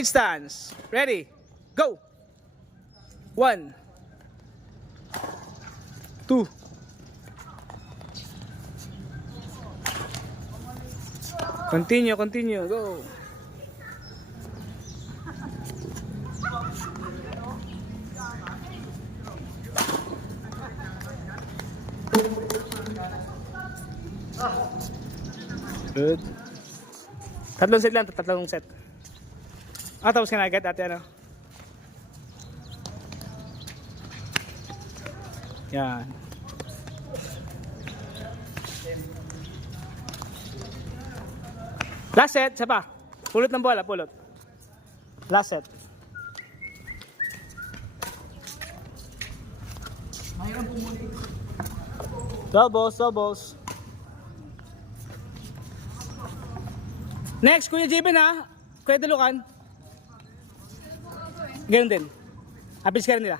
Stance. Ready? Go! 1 2 Continue, continue. Go! Good. Tatlong set lang, tatlong set. Tapos ka na agad, ate, ano? Yan. Last set, isa pa. Pulot ng bola, pulot. Last set. Doubles, doubles. Next, Kuya Jeben, ha? Kuya Dalukan. Ganun din. Apis ka rin nila.